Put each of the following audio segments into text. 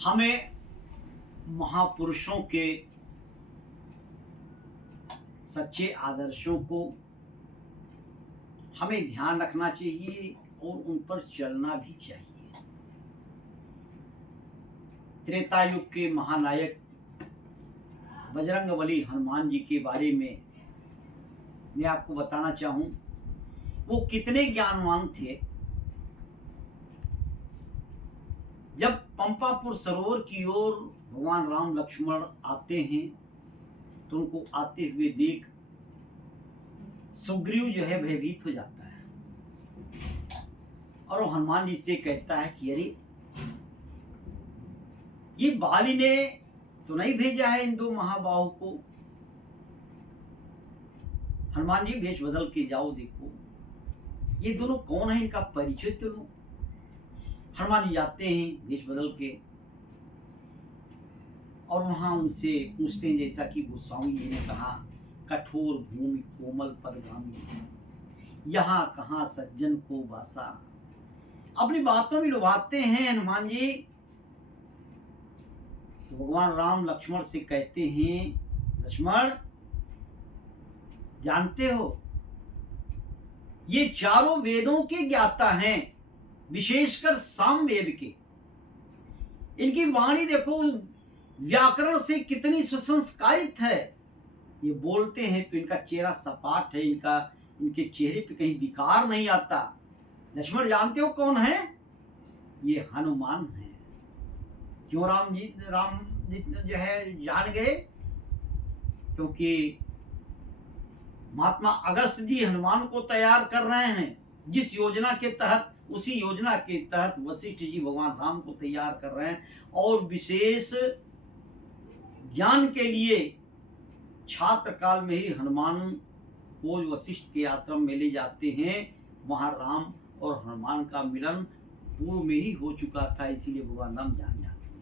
हमें महापुरुषों के सच्चे आदर्शों को हमें ध्यान रखना चाहिए और उन पर चलना भी चाहिए। त्रेता युग के महानायक बजरंगबली हनुमान जी के बारे में मैं आपको बताना चाहूं, वो कितने ज्ञानवान थे। जब पंपापुर सरोवर की ओर भगवान राम लक्ष्मण आते हैं तो उनको आते हुए देख सुग्रीव जो है भयभीत हो जाता है और वो हनुमान जी से कहता है कि अरे ये बाली ने तो नहीं भेजा है इन दो महाबाहु को। हनुमान जी भेष बदल के जाओ, देखो ये दोनों कौन है, इनका परिचय तो लो। हनुमान जी जाते हैं भेष बदल के और वहां उनसे पूछते हैं, जैसा कि गोस्वामी जी ने कहा, कठोर भूमि कोमल परगामी, यहाँ कहाँ सज्जन को बासा। अपनी बातों में लुभाते हैं हनुमान जी। तो भगवान राम लक्ष्मण से कहते हैं, लक्ष्मण जानते हो ये चारों वेदों के ज्ञाता हैं, विशेषकर साम वेद के। इनकी वाणी देखो व्याकरण से कितनी सुसंस्कारित है। ये बोलते हैं तो इनका चेहरा सपाट है, इनके चेहरे पे कहीं विकार नहीं आता। लक्ष्मण जानते हो कौन है? ये हनुमान है। क्यों राम जी जो है जान गए? क्योंकि महात्मा अगस्त जी हनुमान को तैयार कर रहे हैं। जिस योजना के तहत, उसी योजना के तहत वशिष्ठ जी भगवान राम को तैयार कर रहे हैं और विशेष ज्ञान के लिए छात्र काल में ही हनुमान को वशिष्ठ के आश्रम में ले जाते हैं। वहां राम और हनुमान का मिलन पूर्व में ही हो चुका था, इसीलिए भगवान राम जान जाते हैं।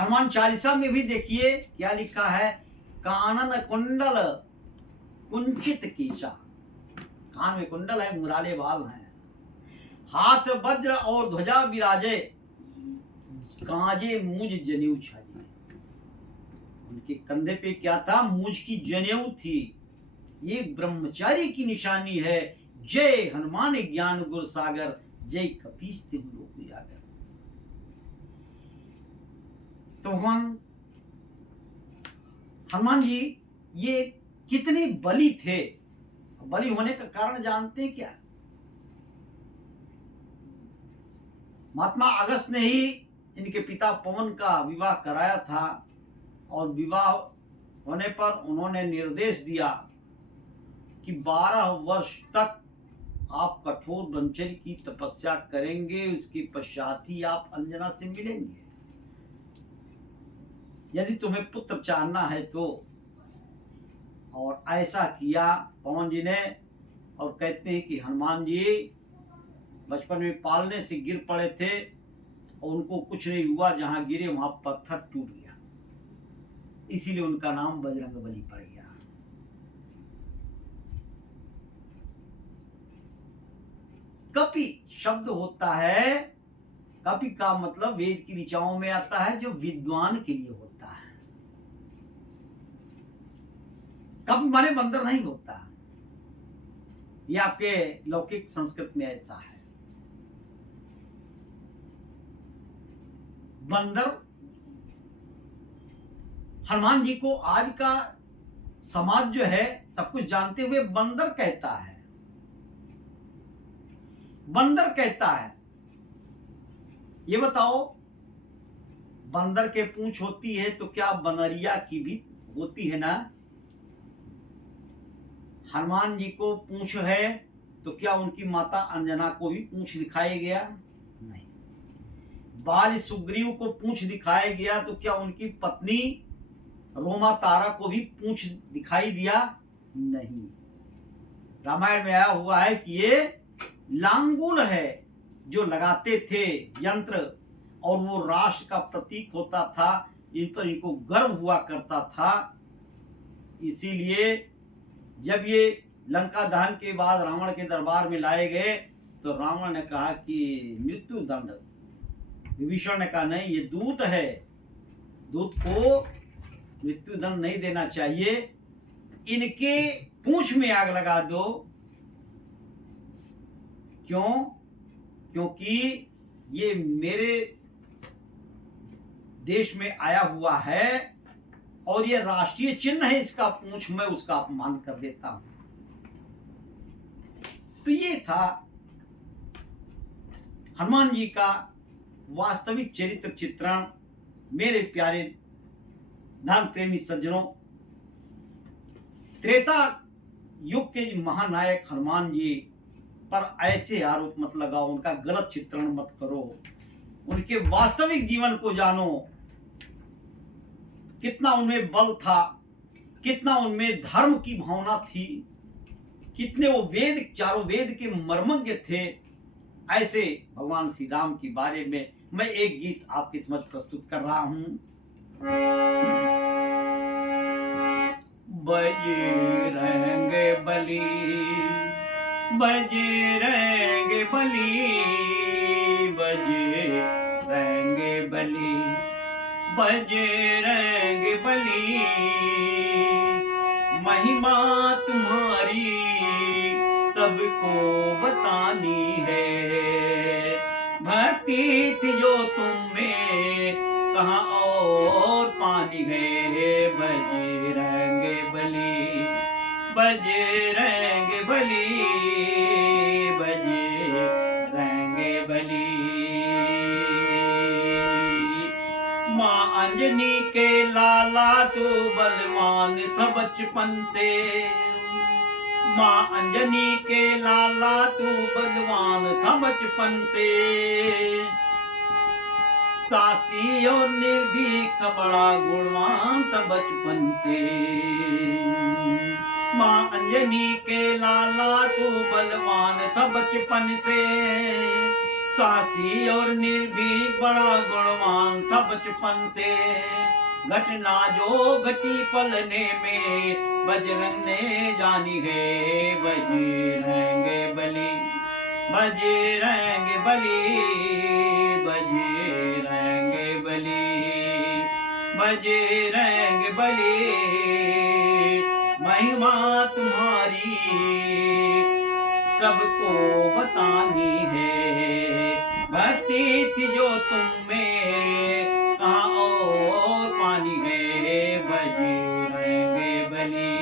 हनुमान चालीसा में भी देखिए क्या लिखा है, कानन कुंडल कुंचित केशा। कान में कुंडल है, मुराले बाल हैं, हाथ वज्र और ध्वजा विराजे, कांजे मूंज जनेऊ छाजे। उनके कंधे पे क्या था? मूंज की जनेऊ थी। ये ब्रह्मचारी की निशानी है। जय हनुमान ज्ञान गुर सागर, जय कपीस तिहु लोक उजागर। तो हनुमान जी ये कितने बली थे। बली होने का कारण जानते हैं क्या? महात्मा अगस्त ने ही इनके पिता पवन का विवाह कराया था और विवाह होने पर उन्होंने निर्देश दिया कि 12 वर्ष तक आप कठोर ब्रह्मचर्य की तपस्या करेंगे, उसके पश्चात ही आप अंजना से मिलेंगे। यदि तुम्हें पुत्र चाहना है तो। और ऐसा किया पवन जी ने। और कहते हैं कि हनुमान जी बचपन में पालने से गिर पड़े थे और उनको कुछ नहीं हुआ, जहां गिरे वहां पत्थर टूट गया, इसीलिए उनका नाम बजरंगबली पड़ गया। कपि शब्द होता है, कपि का मतलब वेद की ऋचाओं में आता है, जो विद्वान के लिए होता है। कपि माने बंदर नहीं होता, यह आपके लौकिक संस्कृत में ऐसा है। बंदर हनुमान जी को आज का समाज जो है सब कुछ जानते हुए बंदर कहता है। बंदर कहता है। ये बताओ, बंदर के पूंछ होती है तो क्या बनरिया की भी होती है ना? हनुमान जी को पूंछ है तो क्या उनकी माता अंजना को भी पूंछ दिखाया गया? नहीं। बाल सुग्रीव को पूंछ दिखाया गया तो क्या उनकी पत्नी रोमा तारा को भी पूंछ दिखाई दिया? नहीं। रामायण में आया हुआ है कि ये लांगुल है जो लगाते थे यंत्र, और वो राष्ट्र का प्रतीक होता था, इन पर इनको गर्व हुआ करता था। इसीलिए जब ये लंका दहन के बाद रावण के दरबार में लाए गए तो रावण ने कहा कि मृत्यु दंड विभीषण ने कहा नहीं, ये दूत है, दूत को मृत्यु दंड नहीं देना चाहिए, इनके पूंछ में आग लगा दो। क्यों? क्योंकि ये मेरे देश में आया हुआ है और ये राष्ट्रीय चिन्ह है, इसका पूंछ मैं उसका अपमान कर देता हूं। तो ये था हनुमान जी का वास्तविक चरित्र चित्रण। मेरे प्यारे धर्म प्रेमी सज्जनों, त्रेता युग के महानायक हनुमान जी पर ऐसे आरोप मत लगाओ, उनका गलत चित्रण मत करो, उनके वास्तविक जीवन को जानो। कितना उनमें बल था, कितना उनमें धर्म की भावना थी, कितने वो वेद, चारों वेद के मर्मज्ञ थे। ऐसे भगवान श्री राम के बारे में मैं एक गीत आपके समझ प्रस्तुत कर रहा हूं। बजरंग बली, बजरंग बली, बजरंग बली, बजरंग बली, महिमा तुम्हारी सबको बतानी है। भक्ति थी जो तुम में कहाँ और पानी है। बजरंग बली, बजरंग बली, बजरंग बली। माँ अंजनी के लाला तो बलवान था बचपन से, माँ अंजनी के लाला तू बलवान था बचपन से। सासी और निर्भीक था बड़ा गुणवान था बचपन से। माँ अंजनी के लाला तू बलवान था बचपन से। सासी और निर्भीक बड़ा गुणवान था बचपन से। घटना जो घटी पलने में बजरंग ने जानी है। बजरंग बली, बजरंग बली, बजरंग बली, बजरंग बली, महिमा तुम्हारी सबको बतानी है। भक्ति थी जो तुम में कहाँ और पानी है। बजरंग बली।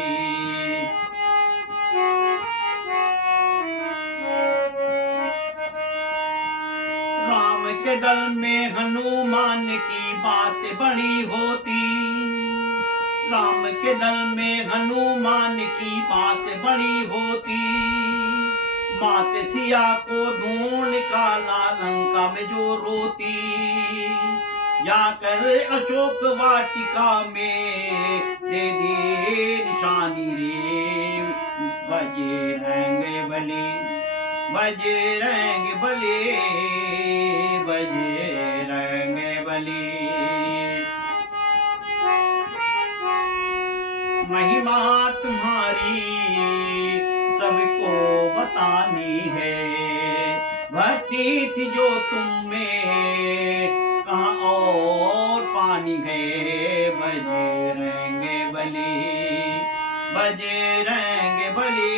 राम के दल में हनुमान की बात बड़ी होती। राम के दल में हनुमान की बात बड़ी होती। मात सिया को ढूंढ निकाला लंका में जो रोती। जाकर अशोक वाटिका में दे दी निशानी रे। बजरंग बली, बजरंग बली, बजरंग बली। महिमा तुम्हारी सबको बतानी है। भक्ति थी जो तुम में कहाँ और पानी है। बजरंग बली, बजरंग बली,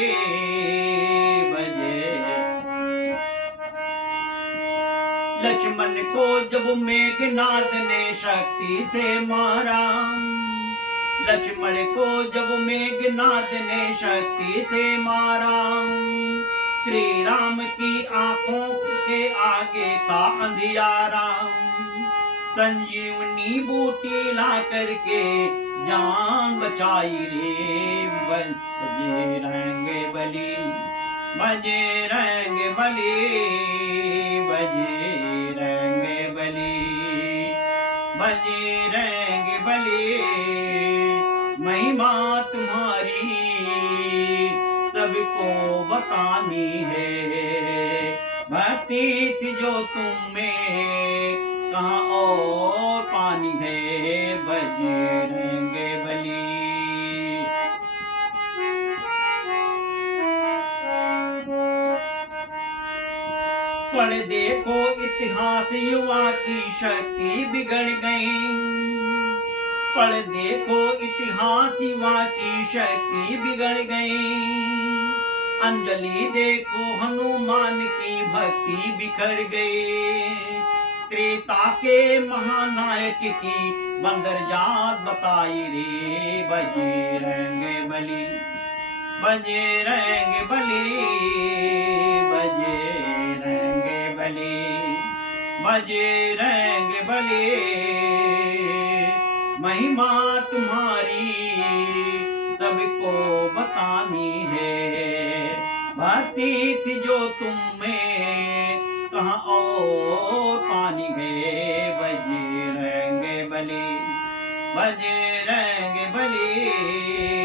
लक्ष्मण को जब मेघनाद ने शक्ति से मारा। लक्ष्मण को जब मेघनाद ने शक्ति से मारा। श्री राम की आंखों के आगे था अंधियारा। संजीवनी बूटी ला करके जान बचाई रे। बजरंग बली, बजरंग बली, बजरंग बली, बजरंग बली। महिमा तुम्हारी सबको बतानी है। भक्ति थी जो तुम में कहाँ और पानी है। बजरंग बली। पढ़ देखो इतिहास युवा की शक्ति बिगड़ गई। पढ़ देखो इतिहास युवा की शक्ति बिगड़ गई। अंजलि देखो हनुमान की भक्ति बिखर गई। त्रेता के महानायक की बंदर जात बताई रे। बजरंग बली, बजरंग बली, बजरंग बली, बजरंग बली। महिमा तुम्हारी सबको बतानी है। भक्ति थी जो तुम में कहाँ और पानी है। बजरंग बली, बजरंग बली।